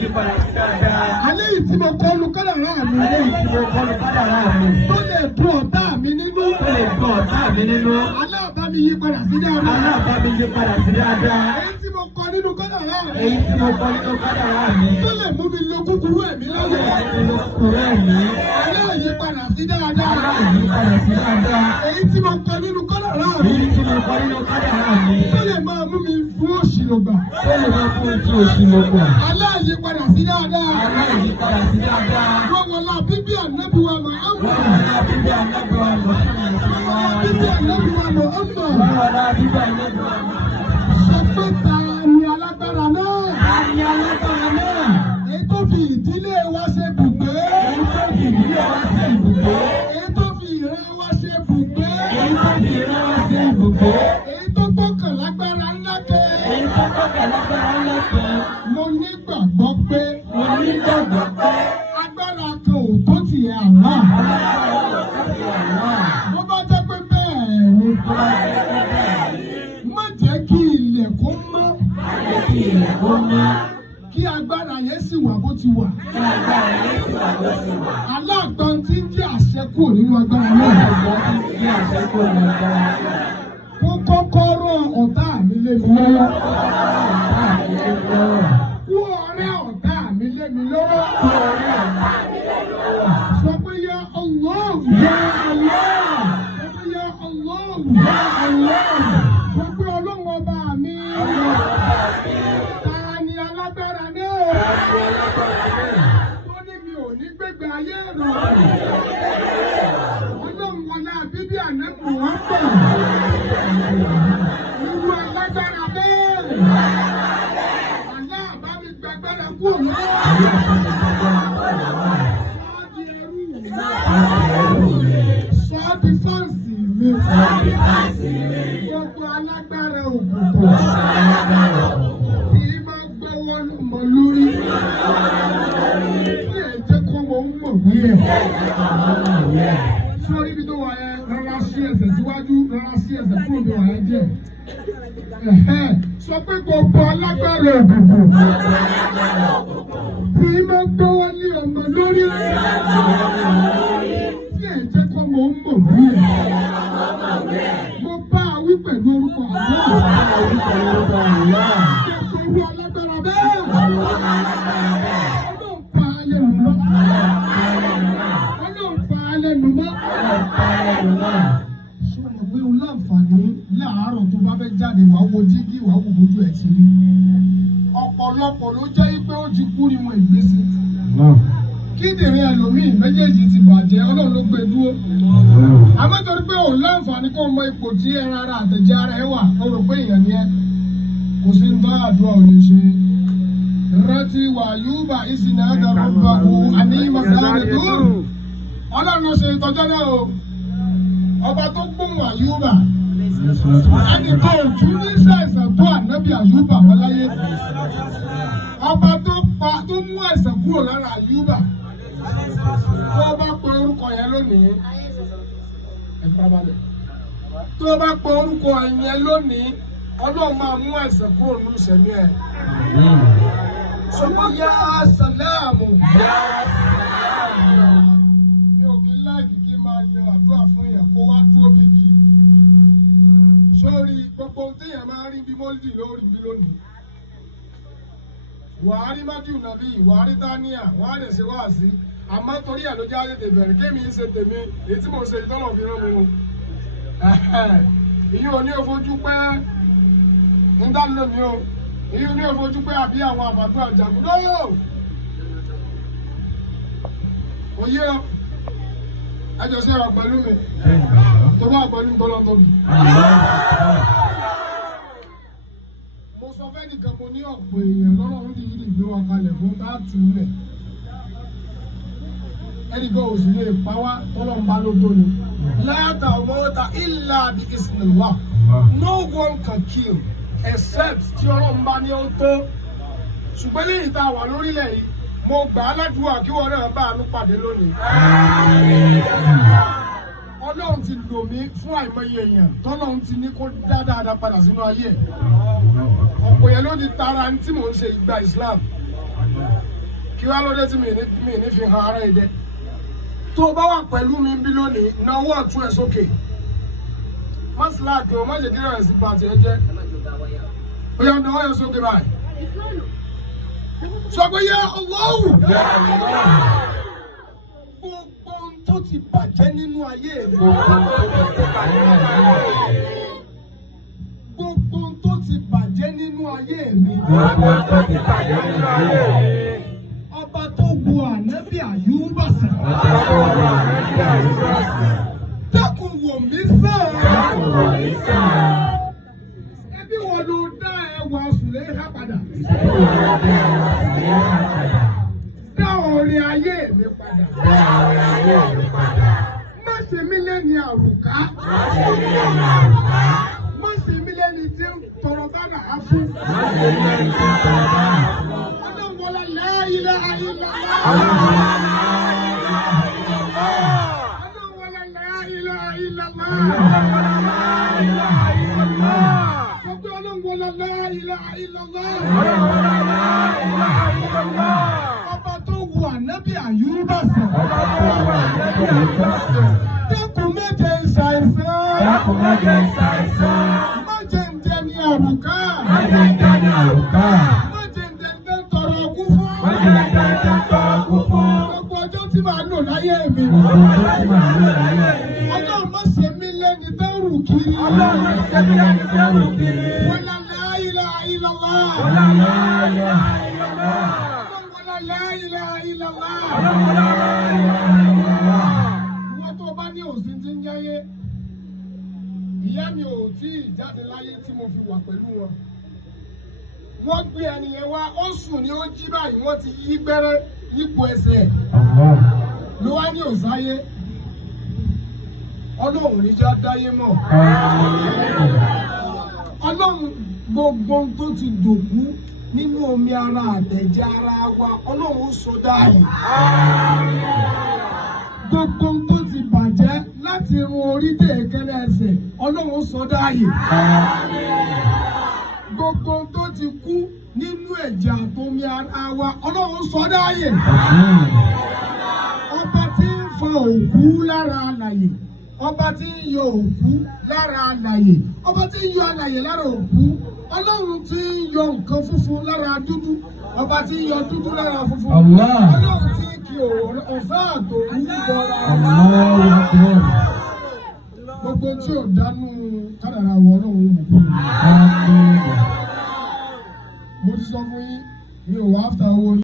yí padà sí dáadáa. Alẹ́ yìí tí mo kọ́ lu kádàrá mi. Alẹ́ yìí tí mo kọ́ lu kádàrá mi. Tó lè dùn ọ̀tá mi nínú. Tó lè dùn ọ̀tá mi nínú. Alẹ́ bá mi yí padà sí dáadáa. Alẹ́ bá mi yí padà sí dáadáa. Èyí tí mo kọ́ nínú kádàrá mi. Èyí tí mo kọ́ nínú kádàrá mi. Tó lè mú mi lo kúkúrú ẹ̀mí lọ́wọ́. Alẹ́ yí padà sí dáadáa. Alẹ́ yí padà sí dáadáa. Èyí tí mo kọ́ nínú kádàrá mi. Èyí tí mo kọ́ nínú kádàrá mi. Tó lè máa mú mi fún òṣì lọ́gbà. Tó lè máa fún ojú oṣù lọ́gbà. Alẹ́ yí padà sí dáadáa. Alẹ́ yí padà sí dáadáa. Wọ́wọ́lá bíbí ànábì wa Muhammad. Wọ́wọ́lá bíbí ànábì wa Muhammad. Bíbí ànábì wa Muhammad. Wọ́wọ́lá bíbí ànábì wa Muhammad. Sọ pé ta ni alágbára náà? Ta ni alágbára náà? Èyí tó fi ìdílé wa ṣe bùgbé. Èyí tó fi ìdílé wa ṣe ibùgbé. Èyí tó fi ìran wa ṣe bùgbé. Èyí tó fi ìran wa ṣe ibùgbé. Èyí tó gbọ́kàn lágbára ńlá kẹ́. Èyí tó gbọ́kàn lágbára ńlá kan. Mo nígbàgbọ́ pé. Mo nígbàgbọ́ pé. Agbára kan ò tó tiẹ̀ àná. Bó bá jẹ́ pé bẹ́ẹ̀ ni. Má jẹ́ kí ilẹ̀ kó mọ́. Má jẹ́ kí ilẹ̀ kó mọ́. Kí agbára yẹn sì wà bó ti wà. Kí agbára yẹn sì wà bó ti wà. Aláàgbọn tí ń jẹ́ àṣẹ kúrò nínú agbára náà. Aláàgbọn tí ń jẹ́ àṣẹ kúrò nínú agbára náà. Kó kọ́kọ́rọ́ ọ̀tá mi lé mi lọ́wọ́. Kó ọ̀rẹ́ ọ̀tá mi lé mi lọ́wọ́. Sọ pé yá Allah. Ya Allah. Sọ pé yá Allah. Ya Allah. Sọ pé Ọlọ́run ọba mi. Ta ni alágbára náà? Tó ní mi ò ní gbégbé ayé rẹ̀. Ọlọ́run wọlé bíbí ànábì wọn pọ̀. Irú alágbára bẹ́ẹ̀. Àlá àbá mi gbàgbára kúrò lọ́wọ́. Sọ́ọ́dì ẹrú mi. Sọ́ọ́dì fáǹsì mi. Gbogbo alágbára òkùnkùn. Kì í máa gbọ́wọ́ lọ́mọ lórí. Kí ẹ jẹ́ kó wọ́n mọ̀ wí ẹ̀. Sọ́ọ́rí ibi tó wà yẹn, rárá sí ẹsẹ̀ síwájú, rárá sí ẹsẹ̀ kúrò bí wà yẹn díẹ̀. Sọ pé gbogbo alágbára òkùnkùn. Kì í máa gbọ́wọ́ lé ọmọ lórí. Kí ẹ jẹ́ kó wọ́n mọ̀ wí ẹ̀. Mo bá a wí pẹ̀lú orúkọ Allah. Gbogbo alágbára bẹ́ẹ̀. Ọlọ́run pa á lẹ́nu mọ́. Ọlọ́run pa á lẹ́nu mọ́. Ṣé o mọ̀ pé o láǹfààní láàárọ̀ tó bá fẹ́ jáde wàá wo jígí wàá wo bójú ẹ̀ ti rí? Ọ̀pọ̀lọpọ̀ ló jẹ́ pé ó ti kú ní wọn ìgbésí. Kíndìnrín ẹlòmíì méjèèjì ti bàjẹ́ Ọlọ́run ló gbé dúró. Àmọ́ torí pé òun láǹfààní kó mọ ipò tí ẹran ara àtẹ̀jẹ́ ara ẹ wà ó rò pé èèyàn ni ẹ. Kò sí ń bá àdúrà ò lè ṣe. Rántí wà Yúbà ìsìnà àdàrúgbà wò àní màsàlẹ̀ dùn. Ọlọ́run ló ṣe ìtọ́jọ́ náà o. Ọba tó gbóhùn Àyúbà. Ẹni tó tún ní ṣàìsàn tó ànábì Àyúbà wọláyé. Ọba tó mú àìsàn kúrò lára Àyúbà. Tó bá pe orúkọ yẹn lónìí. Tó bá pe orúkọ yẹn lónìí, Ọlọ́run máa mú àìsàn kúrò nínú ìṣẹ̀mí ẹ̀. Sọ́kọ́ yá sàlámù. Mi ò kí láìkí kí máa yan àdúrà fún èèyàn kó wá dúró bíbí. Sórí gbogbo téèyàn máa rí bí mọ́lìdì lórí bí lónìí. Wàárí Mátíù Nàbí, wàárí Dáníà, wàá lè ṣe wáàsí. Àmọ́ torí ẹ̀ ló jẹ́ àyè tèbẹ̀rẹ̀ kémi ń ṣe tèmi, èyí tí mo ṣe ìtọ́nà fi rán mi. Ìyẹn ò ní ofojú pé ń dá lónìí o. Ìyẹn ò ní ofojú pé àbí àwọn àbàdúrà jagun. Lóò! Òye o, ẹjọ́ sí ẹ̀rọ pẹ̀lú mi. Tó bá pẹ̀lú tọ́lọ́ tóbi. Mo sọ fẹ́ nìkan mo ní ọ̀pọ̀ èèyàn lọ́rùn ní ìlú ìgbé wa kalẹ̀ fún táàtù rẹ̀. Ẹnìkan ò sì lè pa wá tọ́lọ́run bá ló tó ni. Láyàtà ọmọọta ìlà bí ìsìnlá. No one can kill except tí Ọlọ́run bá ní ó tó. Ṣùgbọ́n lẹ́yìn tá a wà lórílẹ̀ yìí, mo gbà á ládùúgbò kí wọ́n náà bá àánú pàdé lónìí. Ọlọ́run ti lò mí fún àìmọye èèyàn tọ́lọ́run ti ní kó dáadáa padà sínú ayé ẹ̀. Ọ̀pọ̀ yẹn ló ti tara tí mò ń ṣe ìgbà Islam. kí wá lóde tí mi ní fi hàn ara ẹ̀ dẹ́ tó o bá wà pẹ̀lú mi bí lónìí náwó ọ̀tún ẹ̀ sókè má síláàkì o má ṣe kí rẹ̀ sí pàtì ẹ jẹ́ ó yá náwó ẹ̀ sókè báyìí sọ pé yẹ Allahu gbogbo ohun tó ti bàjẹ́ nínú ayé mi gbogbo ohun tó ti bàjẹ́ nínú ayé mi ọba tó wo ànábì Àyùbá sàn dákun wò mí sàn ẹbí wọn ló dá ẹwà Sùlẹ́hà padà dá orin ayé mi padà má ṣe mí lẹ́ni àrùká má ṣe mí lẹ́ni tí ń tọrọ bára á fún ọlọ́run wọlé la ilaha illallah ọlọ́run wọlé la ilaha illallah ọgbẹ́ ọlọ́run wọlé la ilaha illallah ọba tó wo ànábì Àyùbá sàn dákun má jẹ́ n ṣàìsàn má jẹ́ n jẹ ní àrùká má jẹ́ n jẹ ní tọrọ ọkú fún gbogbo ọjọ́ tí màá lò láyé mi ọlọ́run má ṣe mí lẹ́ni tó rù kiri wala la ilaha illallah wala la ilaha illallah wọ́n tó bá ní òsín tí ń jáyé ìyá mi ò tí ì jáde láyé tí mo fi wà pẹ̀lú wọn wọ́n gbé ẹni yẹn wá ó sùn ní ó jí báyìí wọ́n ti yí gbẹ́rẹ́ yípo ẹsẹ̀ ló wá ní òsáyé ọlọ́run ní já dáyé mọ́ ọlọ́run gbogbo tó ti dòkú nínú omi ara àtẹ̀jẹ̀ ara wa ọlọ́run ó sọ dáàyè gbogbo tó ti bàjẹ́ láti irun orí dé èékánná ẹsẹ̀ ọlọ́run ó sọ dáàyè gbogbo tó ti kú nínú ẹ̀jẹ̀ àtomi ara wa ọlọ́run ó sọ dáàyè ọba tí ń fa òkú lára alàyè ọba tí ń yọ òkú lára alàyè ọba tí ń yọ alàyè lára òkú ọlọ́run tí ń yọ nǹkan funfun lára dúdú ọba tí ń yọ dúdú lára funfun ọlọ́run tí ń kí ọ̀fẹ́ àtòrú bọ́ra gbogbo tí ò dánú kádàrá wọ ọlọ́run wò mo ti sọ fún yín mi ò wá áfítà owó yín.